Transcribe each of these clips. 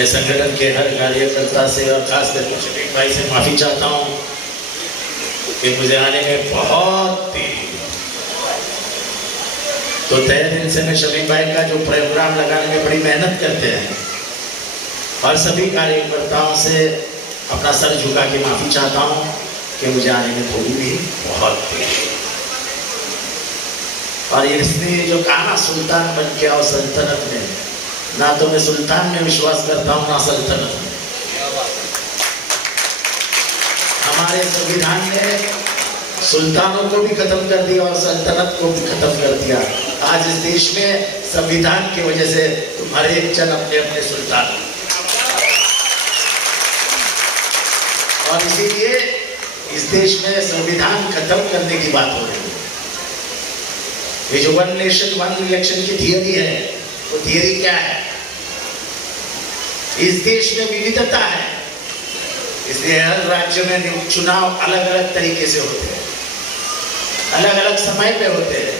मैं संगठन के हर कार्यकर्ता से और खास करके शफीक भाई से माफी चाहता हूँ कि मुझे आने में बहुत देरी। तो तय दिल से मैं शफीक भाई का जो प्रोग्राम लगाने में बड़ी मेहनत करते हैं और सभी कार्यकर्ताओं से अपना सर झुका के माफी चाहता हूँ कि मुझे आने में थोड़ी भी बहुत देरी। और इसने जो कहा सुल्तान बन के आओ सल्तनत में, ना तो मैं सुल्तान में विश्वास करता हूँ ना सल्तनत में। हमारे संविधान ने सुल्तानों को भी खत्म कर दिया और सल्तनत को भी खत्म कर दिया। आज इस देश में संविधान की वजह से तुम्हारे एक जन अपने अपने सुल्तान, और इसीलिए इस देश में संविधान खत्म करने की बात हो रही है। ये जो वन नेशन वन इलेक्शन की थियरी है, वो थियरी क्या है? इस देश में विविधता है, इसलिए हर राज्य में चुनाव अलग अलग तरीके से होते हैं, अलग अलग समय पे होते हैं।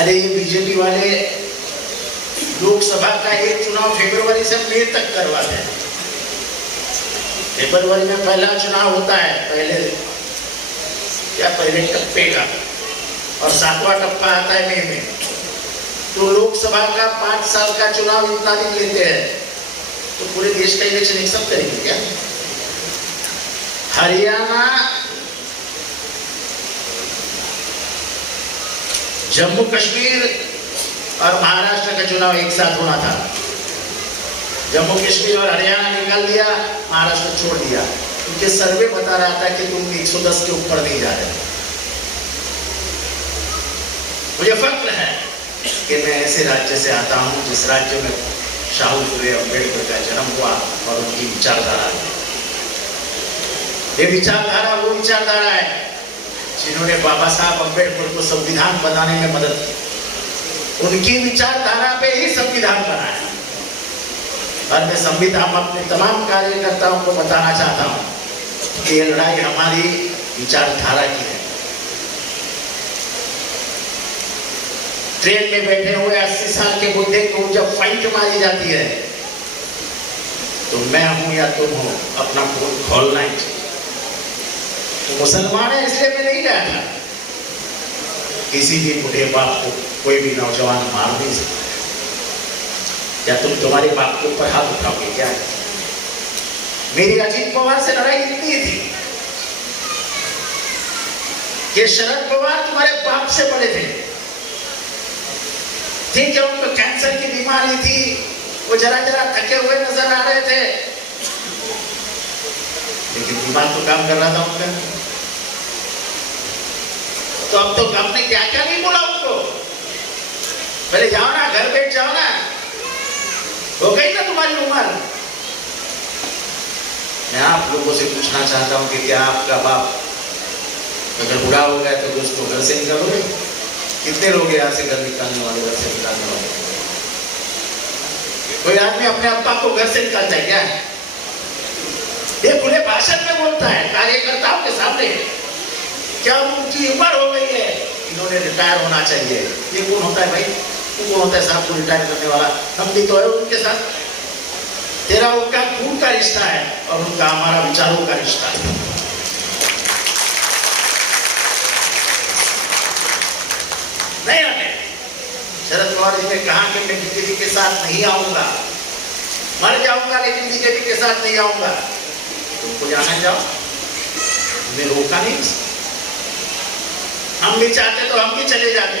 अरे ये बीजेपी वाले लोकसभा का एक चुनाव फरवरी से मई तक करवाते हैं। फरवरी में पहला चुनाव होता है, पहले टप्पे का, और 7वां टप्पा आता है मई में। तो लोकसभा का 5 साल का चुनाव इतना दिन लेते हैं, तो पूरे देश का इलेक्शन एक साथ करेंगे क्या? हरियाणा, जम्मू कश्मीर और महाराष्ट्र का चुनाव एक साथ होना था। जम्मू कश्मीर और हरियाणा निकाल दिया, महाराष्ट्र छोड़ दिया, क्योंकि सर्वे बता रहा था कि तुम 110 के ऊपर नहीं जा रहे। मुझे फख्र है कि मैं ऐसे राज्य से आता हूं जिस राज्य में शाहू फुले अम्बेडकर का जन्म हुआ और उनकी विचारधारा। ये विचारधारा वो विचारधारा है जिन्होंने बाबा साहब अम्बेडकर को संविधान बनाने में मदद की। उनकी विचारधारा पे ही संविधान बना है। और मैं संविधान अपने तमाम कार्यकर्ताओं को बताना चाहता हूं कि ये लड़ाई हमारी विचारधारा की है। ट्रेन में बैठे हुए 80 साल के बुढ़े को जब फाइट मारी जाती है, तो मैं हूं या तुम हो, अपना खून खोलना ही चाहिए। तो मुसलमान है इसलिए मैं नहीं गया था। किसी भी बुढ़े बाप को कोई भी नौजवान मार नहीं सकता। या तुम तुम्हारे बाप के ऊपर हाथ उठाओगे क्या? मेरी अजीत पवार से लड़ाई इतनी थी कि शरद पवार तुम्हारे बाप से बड़े थे। ठीक है, उनको कैंसर की बीमारी थी, वो जरा जरा थके हुए नजर आ रहे थे, लेकिन दिमाग तो काम कर रहा था उनका। तो अब तो आपने क्या क्या नहीं बोला उनको? पहले जाओ ना, घर बैठ जाओ ना, हो गई ना तुम्हारी उम्र। मैं आप लोगों से पूछना चाहता हूं कि क्या आपका बाप अगर बुढ़ा हो गया तो उसको घर से निकालोगे? कितने लोग यहाँ से घर निकालने वाले, घर से निकालने वाले? कोई आदमी अपने अब्बा को घर से निकालता है क्या? ये खुले भाषण में बोलता है कार्यकर्ताओं के सामने, क्या उनकी उम्र हो गई है, इन्होंने रिटायर होना चाहिए। ये कौन होता है भाई? वो कौन होता है साहब को रिटायर करने वाला? हम भी तो है उनके साथ। तेरा उनका खून का रिश्ता है और उनका हमारा विचारों का रिश्ता है। नहीं हमें शरद पवार जी ने कहा कि मैं बीजेपी के साथ नहीं आऊंगा, मर जाऊंगा लेकिन बीजेपी के साथ नहीं आऊंगा। तुमको जाना जाओ, मैं रोका नहीं। हम भी चाहते तो हम भी चले जाते,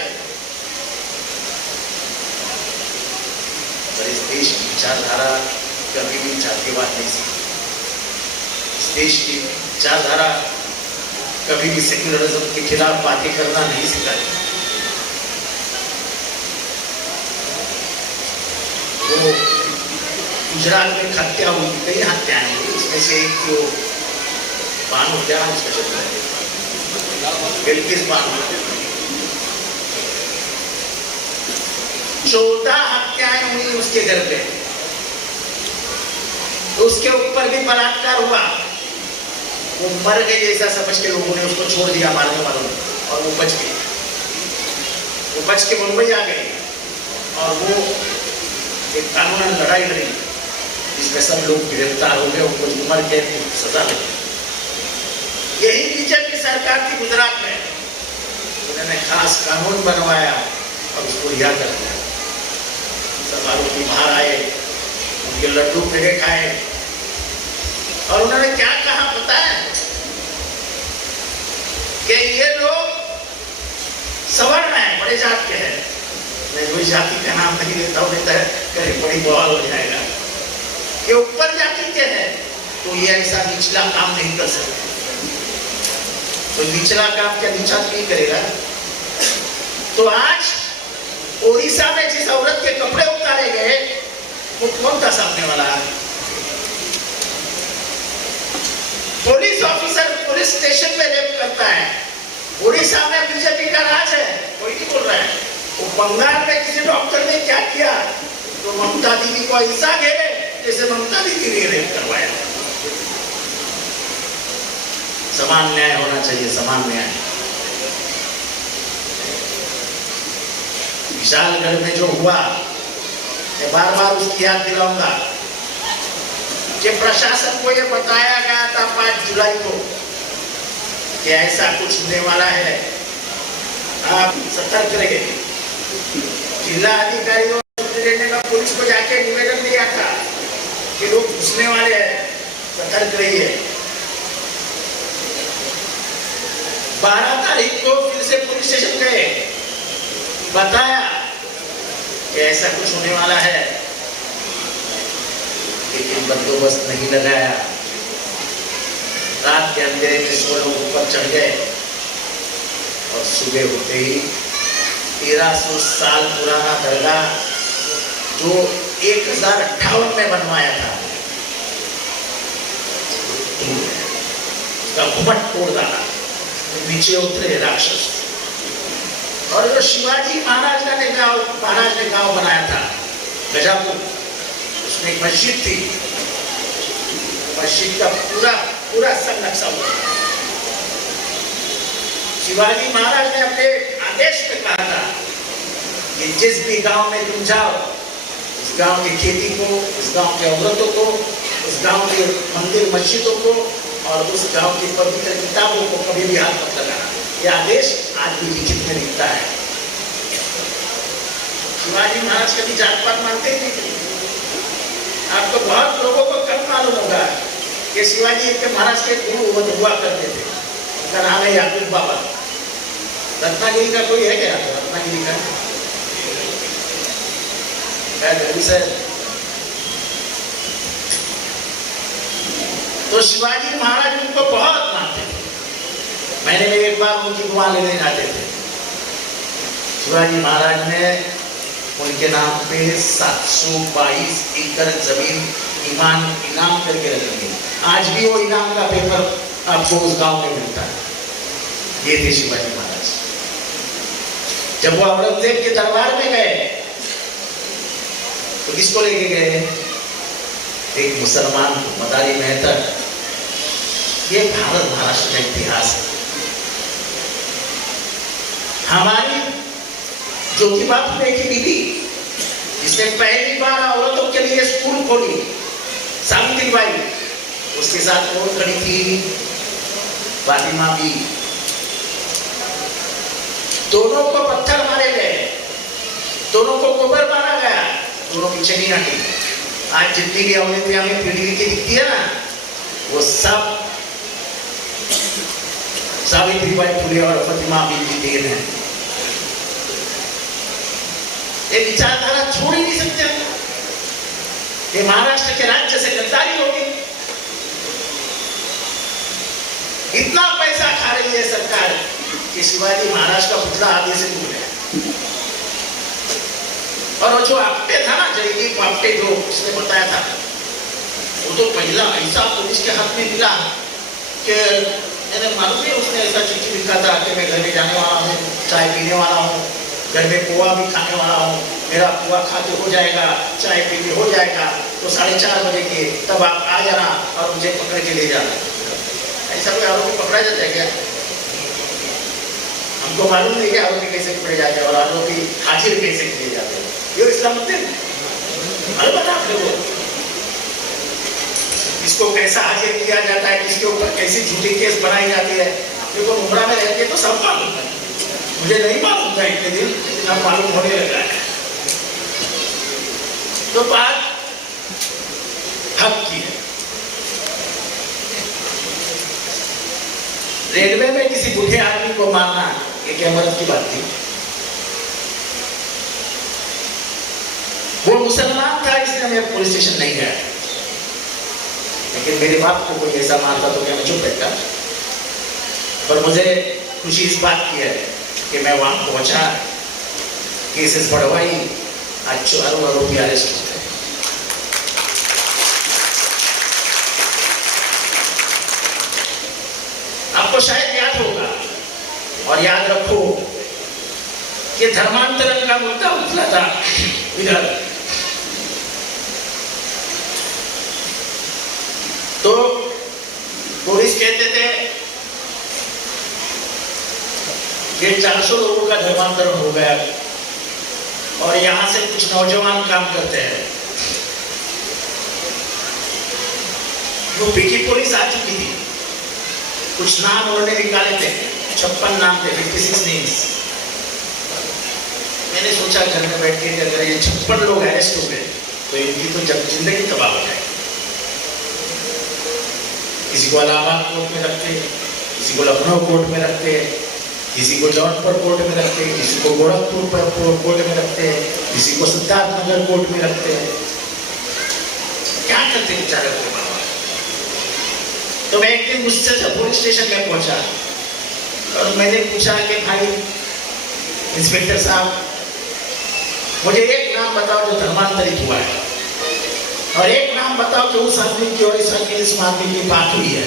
पर इस देश की विचारधारा कभी भी जातिवाद नहीं सीखी। इस देश की विचारधारा कभी भी सेक्युलरिज्म के खिलाफ बातें करना नहीं सिखाती। तो गुजरात में हत्या हुई, कई हत्याएं हुई, इसमें से एक जो बानो क्या उसका चलता है, बिल्किस बानो, 14 हत्याएं हुई उसके घर पे। तो उसके ऊपर भी बलात्कार हुआ। वो मर गई ऐसा समझ के लोगों ने उसको छोड़ दिया मारने वालों ने, और वो बच गई। वो बच के मुंबई आ गई और वो एक कानूनन लड़ाई लड़ी इसमें सब लोग गिरफ्तार हो गए, उनको उम्र कैद की सजा लगी। यही बीजेपी सरकार थी गुजरात में, उन्होंने खास कानून बनवाया और उसको रिहा कर दिया। सब आरोपी बाहर आए, उनके लड्डू पेड़े खाए और उन्होंने क्या कहा पता है कि ये लोग सवर्ण है, बड़े जात के हैं। मैं कोई जाति का नाम नहीं लेता हूं, लेता है कहीं बड़ी बवाल हो जाएगा। ये ऊपर जाति के हैं तो ये ऐसा निचला काम नहीं कर सकते। तो निचला काम क्या नीचा नहीं करेगा? तो आज ओडिशा में जिस औरत के कपड़े उतारे गए वो कौन था सामने वाला? पुलिस ऑफिसर पुलिस स्टेशन में रेप करता है। ओडिशा में बीजेपी का राज है, कोई नहीं बोल रहा है। वो बंगाल में किसी डॉक्टर ने क्या किया तो ममता दीदी को ऐसा घेरे जैसे ममता दीदी ने रेप करवाया। समान न्याय होना चाहिए, समान न्याय। विशालगढ़ में जो हुआ, मैं बार बार उसकी याद दिलाऊंगा कि प्रशासन को यह बताया गया था 5 जुलाई को कि ऐसा कुछ होने वाला है, आप सतर्क रहिए। जिला अधिकारियों ने पुलिस को जाके निवेदन दिया था कि लोग घुसने वाले हैं, सतर्क रहिए। 12 तारीख को फिर से पुलिस स्टेशन गए, बताया कि ऐसा कुछ होने वाला है, लेकिन बंदोबस्त नहीं लगाया। रात के अंधेरे में 100 लोग ऊपर चढ़ गए और सुबह होते ही 1300 साल पुराना दरगाह जो 1058 में बनवाया था उसका घुमट तोड़ डाला, नीचे उतरे राक्षस। और जो शिवाजी महाराज ने गांव बनाया था गजापुर, उसमें एक मस्जिद थी, मस्जिद का पूरा सब नक्शा हुआ। शिवाजी महाराज ने अपने आदेश में कहा था कि जिस भी गांव में तुम जाओ, उस गांव की खेती को, उस गांव के औरतों को, उस गांव के मंदिर मस्जिदों को और उस गांव की पवित्र किताबों को कभी भी हाथ मत लगाना। यह आदेश आज भी लिखित में लिखता है। शिवाजी महाराज कभी जात पात मानते ही नहीं। आपको बहुत लोगों को कब मालूम होगा कि शिवाजी के महाराज के गुरु हुआ करते थे, उनका नाम है याकूब बाबा। रत्नागिरी का कोई है क्या? रत्नागिरी का तो शिवाजी महाराज उनको बहुत मानते थे। महीने में एक बार उनकी दुआ लेने जाते थे। शिवाजी महाराज ने उनके नाम पे 722 एकड़ जमीन इनाम करके रखी है। आज भी वो इनाम का पेपर आपको उस गांव में मिलता है। ये थे शिवाजी महाराज। जब वो औरंगजेब के दरबार में गए तो किसको लेके गए? एक मुसलमान को, मदारी मेहता। ये भारत महाराष्ट्र का इतिहास है। हमारी ज्योतिबा फुले की बीवी जिसने पहली बार औरतों के लिए स्कूल खोली, सावित्रीबाई, उसके साथ और खड़ी थी फातिमा भी। दोनों को पत्थर मारे गए, दोनों को गोबर मारा गया, दोनों पीछे नहीं हटी। आज जितनी भी औरतें हमें पीढ़ी की दिखती है ना, वो सब सावित्रीबाई फुले और फातिमा बीवी की देन है। ये विचारधारा छोड़ ही नहीं सकते। ये महाराष्ट्र के राज्य से गद्दारी होगी। इतना पैसा खा रही है सरकार कि शिवाजी महाराज का पुतला आगे से टूट गया। और वो जो आपटे था ना, जयदीप आपटे, जो उसने बताया था, वो तो पहला ऐसा पुलिस के हाथ में मिला कि मैंने मालूम है, उसने ऐसा चिट्ठी लिखा था कि मैं घर में जाने वाला हूँ, चाय पीने वाला हूँ, घर में पोहा भी खाने वाला हूँ, मेरा पोहा खाते हो जाएगा, चाय पीते हो जाएगा, तो 4:30 बजे के तब आप आ जाना और मुझे पकड़ के ले जाना। ऐसा कोई आरोपी पकड़ा जाता है क्या? हमको मालूम नहीं कि आरोपी कैसे पकड़े जाते हैं और आरोपी हाजिर कैसे किए जाते हैं। ये इस्लाम मालूम है आप लोगों को? किसको कैसा हाजिर किया जाता है, किसके ऊपर कैसी झूठी केस बनाई जाती है। देखो उम्र में रहते तो सब मालूम है, मुझे नहीं मालूम था इतने दिन, लेकिन अब मालूम होने लगा है। तो बात हक की है। रेलवे में किसी बूढ़े आदमी को मारना ये क्या मर्द की बात थी? वो मुसलमान था इसलिए मैं पुलिस स्टेशन नहीं गया, लेकिन मेरे बाप को कोई ऐसा मारता तो क्या मैं चुप रहता? पर मुझे खुशी इस बात की है कि मैं वहां पहुंचा, केसेस बढ़वाई, आज 4 आरोपी अरेस्ट हो गए। आपको शायद याद होगा और याद रखो कि धर्मांतरण का मुद्दा उठला था इधर, तो पुलिस कहते थे ये 400 लोगों का धर्मांतरण हो गया और यहां से कुछ नौजवान काम करते हैं। यूपी की पुलिस आ चुकी थी, कुछ नाम उन्होंने निकाले थे, 56 नाम थे, 56 नेम्स। मैंने सोचा घर में बैठ के अगर ये 56 लोग अरेस्ट हो गए तो इनकी तो जब जिंदगी तबाह हो जाएगी। किसी को इलाहाबाद कोर्ट में रखते, किसी को लखनऊ कोर्ट में रखते, किसी को जौनपुर कोर्ट में रखते, किसी को गोरखपुर कोर्ट में रखते, किसी को सिद्धार्थनगर कोर्ट में रखते। क्या करते बेचारे के बाबा। तो मैं एक दिन गुस्से से पुलिस स्टेशन में पहुंचा और मैंने पूछा कि भाई इंस्पेक्टर साहब, मुझे एक नाम बताओ जो धर्मांतरित हुआ है, और एक नाम बताओ कि उस आदमी की और इस आदमी की बात हुई है।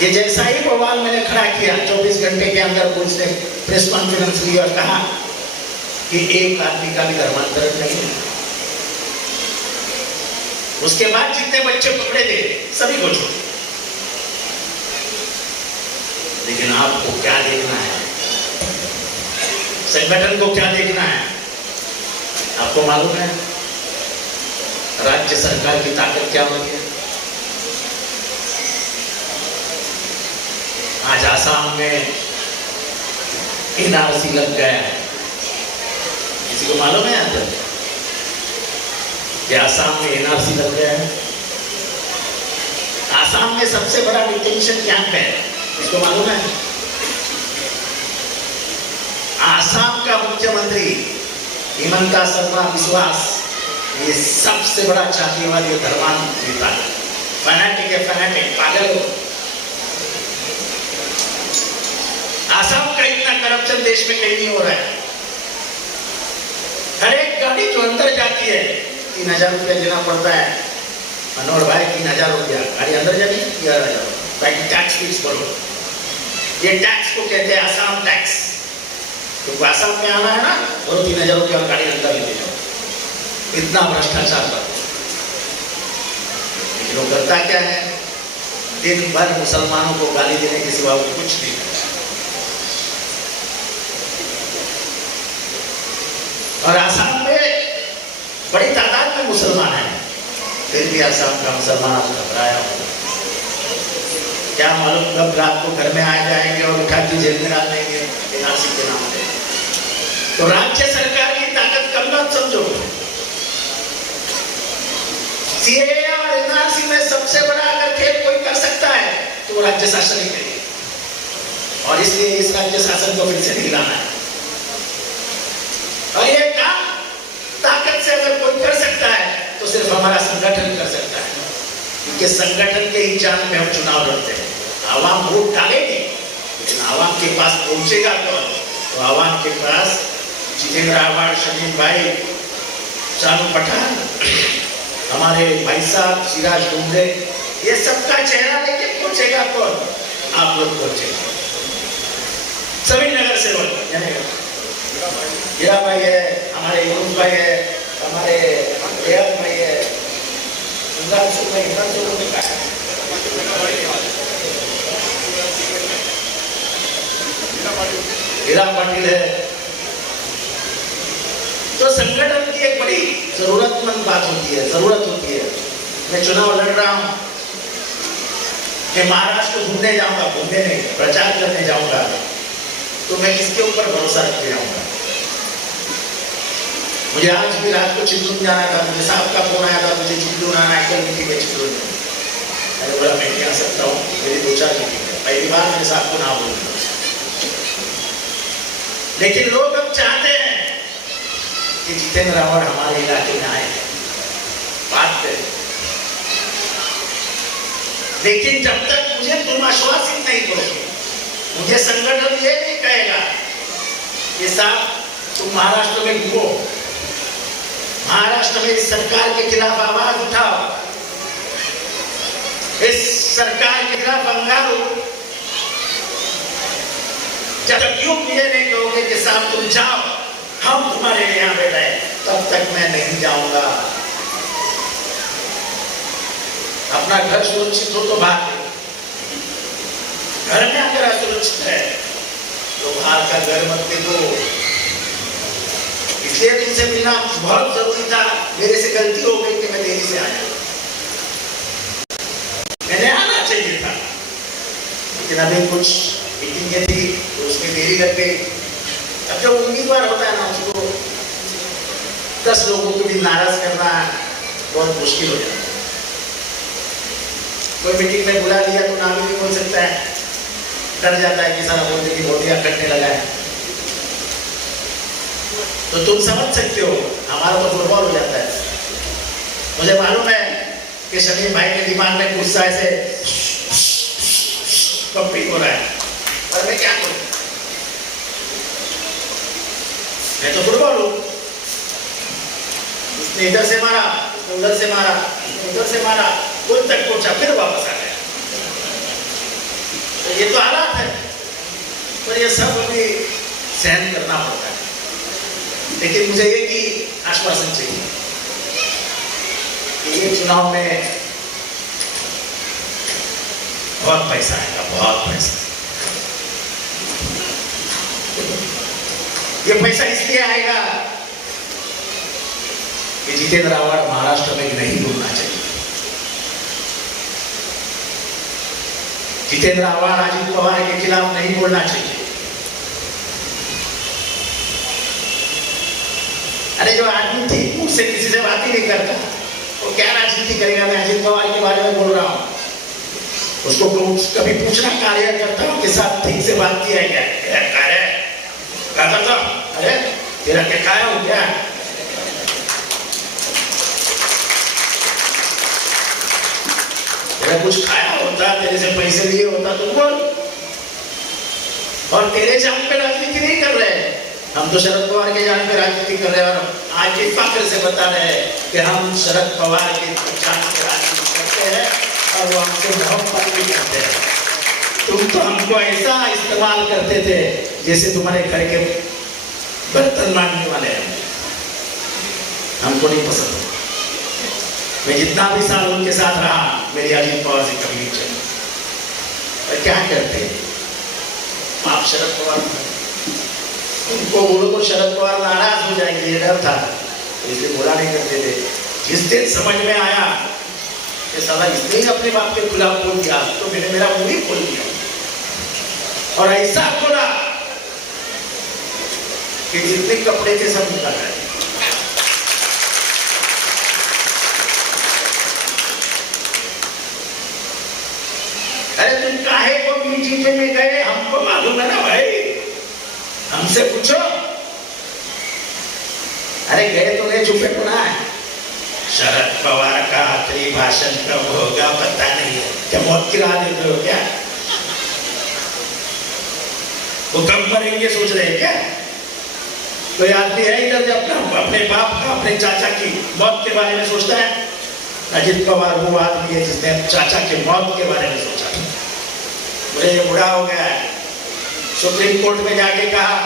ये जैसा ही बवाल मैंने खड़ा किया, 24 घंटे के अंदर पुलिस ने प्रेस कॉन्फ्रेंस ली और कहा कि एक आदमी का भी धर्मांतरण नहीं है। उसके बाद जितने बच्चे पकड़े थे सभी को छोड़। लेकिन आपको क्या देखना है, संगठन को क्या देखना है? आपको मालूम है राज्य सरकार की ताकत क्या होती है? आज आसाम में एनआरसी लग गया है, किसी को मालूम है यहाँ पर कि आसाम में एनआरसी लग गया है? आसाम में सबसे बड़ा डिटेंशन कैंप है, इसको मालूम है? आसाम का मुख्यमंत्री हिमंता शर्मा बिस्वास ये सबसे बड़ा जातिवादी धर्मांतरित नेता है, फैनेटिक है, फैनेटिक पागल। आसाम का इतना करप्शन देश में कहीं नहीं हो रहा है। हर एक गाड़ी जो अंदर जाती है 3000 रुपया देना पड़ता है। मनोहर भाई 3000 रुपया गाड़ी अंदर जाती है, 11,000 बाकी टैक्स फीस भरो। ये टैक्स को कहते हैं आसाम टैक्स। तो आसाम में आना है ना, और 3000 रुपया गाड़ी अंदर लेते जाओ। इतना भ्रष्टाचार करते, लेकिन वो करता क्या है, दिन भर मुसलमानों को गाली देने के सिवा कुछ नहीं। और आसाम में बड़ी तादाद में मुसलमान हैं, फिर भी आसाम का मुसलमान आज घबराया होगा। क्या मालूम कब रात को घर में आ जाएंगे और उठा के जेल में डाल देंगे एनआरसी के नाम पे। तो राज्य सरकार की ताकत कम मत समझो। सीएए और एनआरसी में सबसे बड़ा अगर खेल कोई कर सकता है तो वो राज्य शासन ही करेगा, और इसलिए इस राज्य शासन को फिर से हिलाना है। और ये काम ताकत से अगर कोई कर सकता है तो सिर्फ हमारा संगठन कर सकता है, क्योंकि संगठन के ही जान में हम चुनाव लड़ते हैं। आवाम वोट डालेगी, लेकिन आवाम के पास पहुंचेगा कौन? तो आवाम के पास जितेंद्र आव्हाड, शमीम भाई, चानू पठान, हमारे भाई साहब सिराज डुमरे, ये सबका चेहरा लेके पहुंचेगा कौन? आप लोग पहुंचेगा। सभी नगर सेवक, यानी हीरा भाई है, हमारे यूनुस भाई है, हमारे रेहत भाई है, हिमांशु भाई, हीरा पाटिल है। तो संगठन की एक बड़ी जरूरतमंद बात होती है, जरूरत होती है। मैं चुनाव लड़ रहा हूं कि महाराष्ट्र घूमने जाऊंगा, घूमने नहीं प्रचार करने जाऊंगा, तो मैं किसके ऊपर भरोसा रख के जाऊंगा? मुझे आज भी रात को चित्तूर जाना था, मुझे साहब का फोन आया था, मुझे चित्तूर आना है, कल मीटिंग है चित्तूर में। मैंने बोला मैं नहीं आ सकता हूँ, मेरी 2-4 मीटिंग है। पहली बार मैंने साहब को ना बोल दिया। लेकिन लोग अब चाहते हैं कि जितेंद्र रावण हमारे इलाके में आए, बात करें। लेकिन जब तक मुझे तुम आश्वासित नहीं करोगे, मुझे संगठन ये नहीं कहेगा कि साहब तुम महाराष्ट्र में घूमो, महाराष्ट्र में इस सरकार के खिलाफ आवाज उठाओ, इस सरकार के खिलाफ अंगारो, जब तक क्यों मुझे नहीं कहोगे कि साहब तुम जाओ, हम तुम्हारे लिए यहां बैठे हैं, तब तक मैं नहीं जाऊंगा। अपना घर सुरक्षित हो तो बात है, घर में अगर असुरक्षित है तो बाहर का घर मत देखो। इसलिए तुमसे मिलना बहुत जरूरी था। मेरे से गलती हो गई कि मैं देरी से आया, मैंने आना चाहिए था, लेकिन अभी कुछ मीटिंगें थी तो उसमें देरी लग गई। अब जब उम्मीदवार होता है ना, उसको 10 लोगों को भी नाराज करना बहुत मुश्किल हो जाता है। कोई मीटिंग में बुला लिया तो ना भी नहीं बोल सकता है, डर जाता है कि सारा बोलते कि मोदिया कटने लगा है। तो तुम समझ सकते हो, हमारा तो फुटबॉल हो जाता है। मुझे मालूम है कि शमीम भाई के दिमाग में गुस्सा ऐसे कंप्लीट हो रहा है, पर मैं क्या करूं, मैं तो फुटबॉल हूं। उसने इधर से मारा, उसने उधर से मारा, उसने उधर से मारा, गोल तक पहुंचा, फिर वापस आ गया। तो ये तो हालात है, पर ये सब अभी सहन करना पड़ता है। लेकिन मुझे ये कि आश्वासन चाहिए कि ये चुनाव में बहुत पैसा आएगा, बहुत पैसा। ये पैसा इसलिए आएगा कि जितेंद्र रावण महाराष्ट्र में नहीं बोलना चाहिए। जितेंद्र रावण अजित पवार के खिलाफ नहीं बोलना चाहिए। अरे जो आदमी ठीक मुंह से किसी से बात ही नहीं करता, वो क्या राजनीति करेगा? मैं अजित पवार के बारे में बोल रहा हूं, उसको कभी पूछना कार्यकर्ताओं के साथ ठीक से बात किया है क्या? कार्य क्या करता? अरे तेरा क्या खाया हो क्या? तेरा कुछ खाया होता, तेरे से पैसे लिए होता तो बोल। और तेरे जान पे राजनीति नहीं कर रहे हैं, हम तो शरद पवार के जान पे राजनीति कर रहे हैं। और आज के फख्र से बता रहे हैं कि हम शरद पवार के जान पे राजनीति करते हैं और वो हमसे मोहब्बत भी करते हैं। तुम तो हमको ऐसा इस्तेमाल करते थे जैसे तुम्हारे घर के बर्तन मांगने वाले हैं। हमको नहीं पसंद। मैं जितना भी साल उनके साथ रहा, मेरी अजित पवार से कभी नहीं चली। और क्या करते हैं आप शरद पवार? उनको बोलो तो शरद पवार नाराज हो जाएंगे, ये डर था, इसलिए बोला नहीं करते थे। जिस दिन समझ में आया कि साला इसने ही अपने बाप के खिलाफ बोल दिया, तो मैंने मेरा मुंह ही खोल दिया और ऐसा बोला कि जितने कपड़े थे सब निकाल रहे। अरे तुम काहे को बीजेपी में गए? हमको मालूम है ना भाई, हमसे पूछो। अरे गए तो गए, चुपे को ना। शरद पवार का आखिरी भाषण कब होगा पता नहीं है, क्या मौत की राह देते हो क्या? वो कब मरेंगे सोच रहे हैं क्या? कोई आदमी है इधर जब अपने बाप का, अपने चाचा की मौत के बारे में सोचता है? अजित पवार वो आदमी है जिसने चाचा की मौत के बारे में सोचा। मुझे ये बुरा हो गया है, सुप्रीम कोर्ट में जाके कहा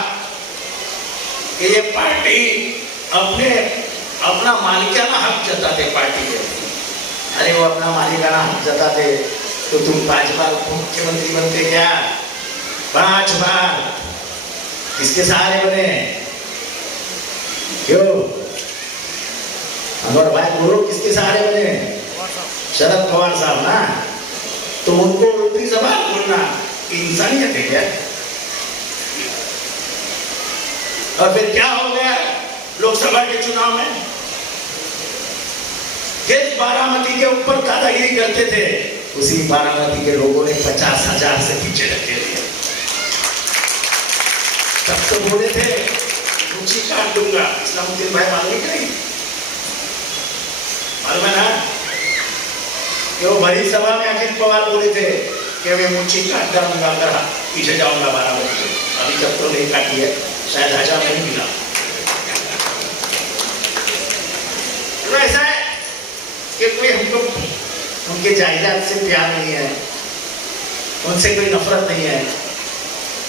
कि ये पार्टी अपना मालिकाना हक जताते पार्टी के। अरे वो अपना मालिकाना हक जताते तो तुम 5 बार मुख्यमंत्री बनते क्या? 5 बार किसके सहारे बने? क्यों अमर भाई बोलो, किसके सहारे बने? शरद पवार साहब ना, तो उनको उल्टी जबान बोलना इंसानियत है क्या? और फिर क्या हो गया लोकसभा के चुनाव में? जिस बारामती के ऊपर दादागिरी करते थे, उसी बारामती के लोगों ने 50,000 से पीछे रखे थे। तब तो बोले थे मुझे काट दूंगा, इस्लामुद्दीन भाई मालूम है नहीं? मालूम है ना कि वो भरी सभा में अजित पवार बोले थे कि मैं मुझे काट डालूंगा अगर पीछे जाऊंगा बारामती से। अभी तक तो नहीं काटी है, शायद हजार नहीं मिला। तो ऐसा है कि कोई हमको उनके जायदाद से प्यार नहीं है, उनसे कोई नफरत नहीं है,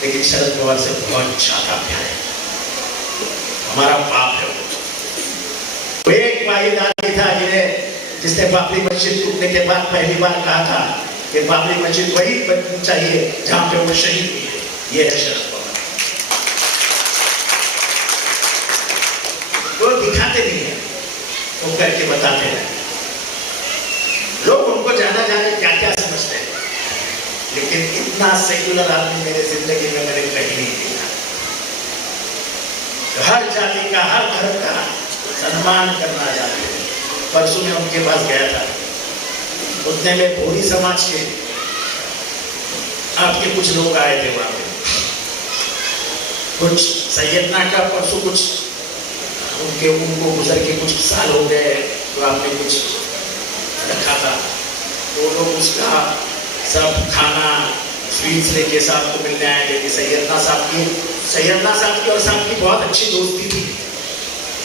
लेकिन शरद पवार से बहुत ज्यादा प्यार है। हमारा बाप है वो। एक वाहिद आदमी था जिसने बाबरी मस्जिद टूटने के बाद पहली बार कहा था कि बाबरी मस्जिद वही बननी चाहिए जहां पे वो शहीद हुए। ये है शरद पवार। वो दिखाते नहीं है, वो करके बताते हैं। लोग उनको जाना जाने क्या क्या समझते हैं, लेकिन इतना सेक्युलर आदमी मेरे जिंदगी में मैंने कहीं नहीं देखा। हर जाति का, हर धर्म का सम्मान करना चाहते हैं। परसों में उनके पास गया था, उतने में भोरी समाज के आपके कुछ लोग आए थे वहां पे। कुछ सैयदना का परसों कुछ उनको गुजर के कुछ साल हो गए, तो आपने कुछ रखा था, तो लोग उसका सब खाना स्वीट्स लेके साहब को मिलने आए थे। सैयदना साहब की और साहब की बहुत अच्छी दोस्ती थी।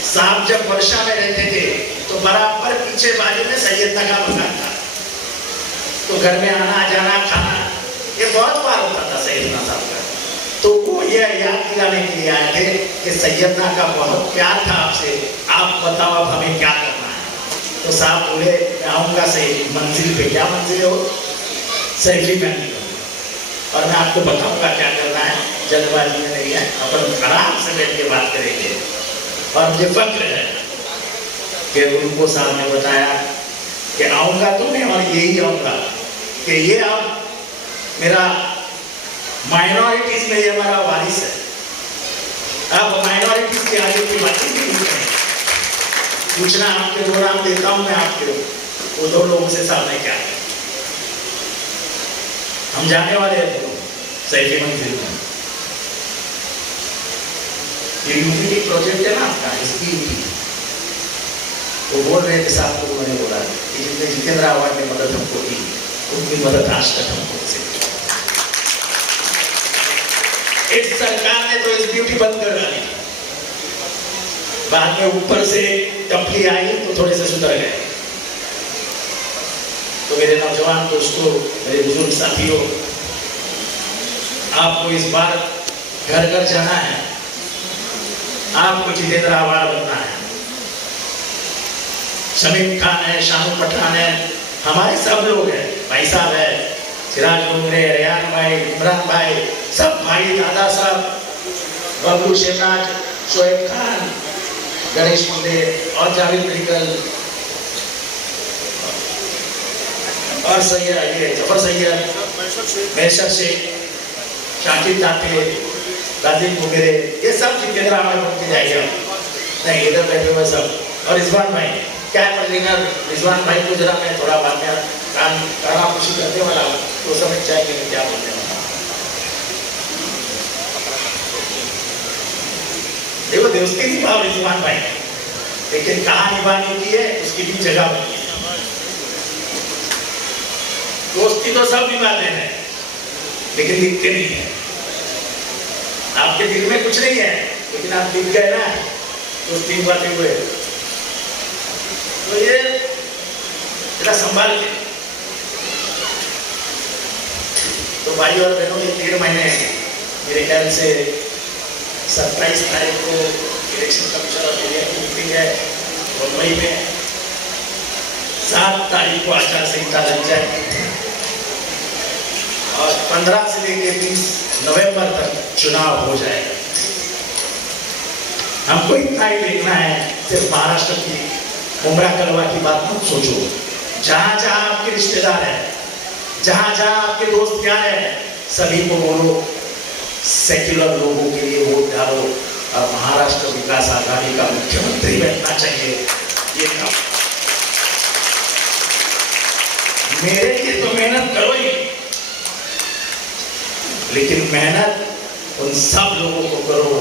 साहब जब वर्षा में रहते थे तो बराबर पीछे बाजू में सैयदना का मकान था, तो घर में आना जाना खाना ये बहुत बार होता था सैयदना साहब का। तो वो ये याद दिलाने के लिए आए थे कि सैयदना का बहुत प्यार था आपसे, आप बताओ अब हमें क्या करना है। तो साहब बोले आऊंगा सही मंजिल पे। क्या मंजिल है वो? सैफी में। और मैं आपको बताऊंगा क्या करना है, जल्दबाजी में नहीं है, अपन आराम से बैठ के बात करेंगे। और मुझे फक्र है कि उनको साहब ने बताया कि आऊंगा तो मैं, और यही आऊंगा कि ये अब मेरा माइनॉरिटीज में ये हमारा वारिस है। अब माइनॉरिटीज के आगे की बातें नहीं करें। सूचना आपके दौरान देता हूं मैं आपके वो दो लोगों से सामने क्या है। हम जाने वाले हैं सैफी मंजिल में। ये यूपी प्रोजेक्ट है ना आपका, इसकी वो बोल रहे थे साहब को, उन्होंने बोला कि जितने जितेंद्र आवाज ने मदद हमको दी उतनी मदद आज तक हमको से। इस सरकार ने तो इस ड्यूटी बंद कर डाली, बाद में ऊपर से टपली आई तो थोड़े से सुधर गए। तो मेरे नौजवान दोस्तों, मेरे बुजुर्ग साथियों, आपको इस बार घर घर जाना है, आपको जितेंद्र आवाज बनना है। शमीम खान है, शानू पठान है, हमारे सब लोग हैं, भाई साहब है, सिराज डोंगरे, रेहान भाई, इमरान भाई, सब भाई, दादा साहब, बबलू शेखराज, शोएब खान, गणेश मुंडे और जावेद मेडिकल और सैयद ये जफर सैयद, मैसर शेख, शाकिब दाते, राजीव मुगेरे, ये सब जितेंद्र आवाज बन के जाएगा। नहीं इधर बैठे हुए सब। और रिजवान भाई क्या है कन्वीनर, रिजवान भाई को जरा मैं थोड़ा बाद में काना खुशी करने वाला हूँ, तो समझ जाएंगे मैं क्या बोलने वाला। देखो दोस्ती निभाओ रिजवान भाई, लेकिन कहाँ निभानी की है उसकी भी जगह बनी है। दोस्ती तो सब निभाते हैं लेकिन दिखते नहीं है। आपके दिल में कुछ नहीं है लेकिन आप दिख गए ना दोस्ती निभाते हुए, तो ये जरा संभाल के। तो भाई और बहनों, ये 3 महीने मेरे ख्याल से 27 तारीख को इलेक्शन कमीशन ऑफ इंडिया की मीटिंग है मुंबई में, 7 तारीख को आचार संहिता लग जाएगी और 15 से लेकर 30 नवंबर तक चुनाव हो जाएगा। हमको इतना ही देखना है, सिर्फ महाराष्ट्र की मुमरा कलवा की बात मत सोचो, जहां जहां आपके रिश्तेदार हैं, जहां जहां आपके दोस्त यार हैं, सभी को बोलो सेक्युलर लोगों के लिए वोट डालो और महाराष्ट्र विकास आघाड़ी का मुख्यमंत्री बनना चाहिए। ये काम मेरे लिए तो मेहनत करो ही, लेकिन मेहनत उन सब लोगों को करो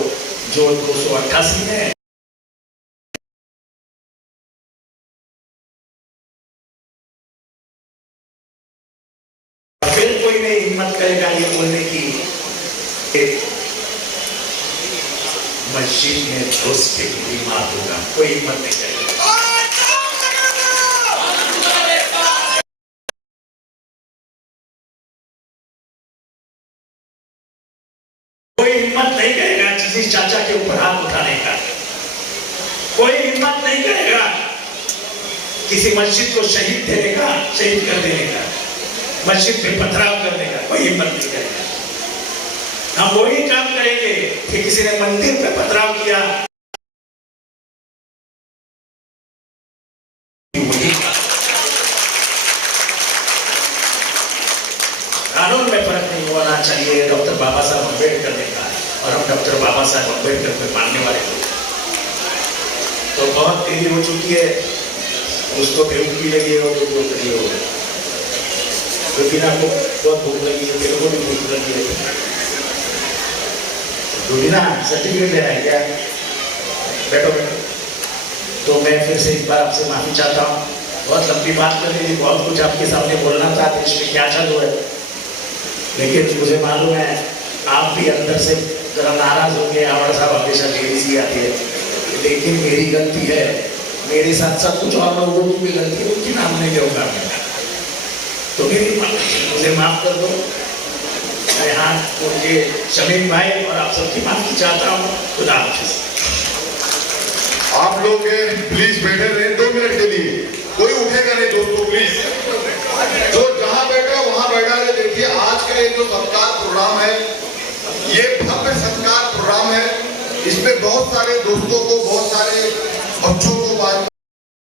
जो 288 में फिर कोई नहीं हिम्मत करेगा ये बोलने की मस्जिद में घुस के बीमार होगा, कोई हिम्मत नहीं करेगा। कोई हिम्मत नहीं करेगा किसी चाचा के ऊपर हाथ उठाने का, कोई हिम्मत नहीं करेगा किसी मस्जिद को शहीद देने का, शहीद कर देने का, मस्जिद पे पथराव करने का, कोई हिम्मत नहीं करेगा। हम वही काम करेंगे कि किसी ने मंदिर पे पथराव किया, कानून में फर्क नहीं होना चाहिए। डॉक्टर बाबा साहब अम्बेडकर ने कहा और हम डॉक्टर बाबा साहब अम्बेडकर पे मानने वाले लोग। तो बहुत देरी हो चुकी है, उसको बेवकूफी लगी हो तो जो करिए हो, क्योंकि ना आपको बहुत भूख लगी है, मेरे को भी भूख लगी है। रुबीना सर्टिफिकेट ले रहा है क्या? बैठो बैठो। तो मैं फिर से एक बार आपसे माफी चाहता हूँ, बहुत लंबी बात कर रही थी, बहुत कुछ आपके सामने बोलना था, देश में क्या चालू है, लेकिन मुझे मालूम है आप भी अंदर से जरा नाराज होंगे। आवाड़ साहब हमेशा लेडीज ही आती है, लेकिन मेरी गलती है, मेरे साथ साथ कुछ और लोगों की भी गलती है, उनकी नाम नहीं लूंगा मैं, तो मुझे माफ कर दो। मैं हाथ उनके शमीम भाई और आप सबकी माफी चाहता हूँ। खुदा हाफिज़। आप लोग प्लीज बैठे रहे 2 मिनट के लिए, कोई उठेगा नहीं दोस्तों, प्लीज जो जहां बैठा वहां बैठा रहे। देखिए आज का ये जो सत्कार प्रोग्राम है, ये भव्य सत्कार प्रोग्राम है, इसमें बहुत सारे दोस्तों को, बहुत सारे बच्चों को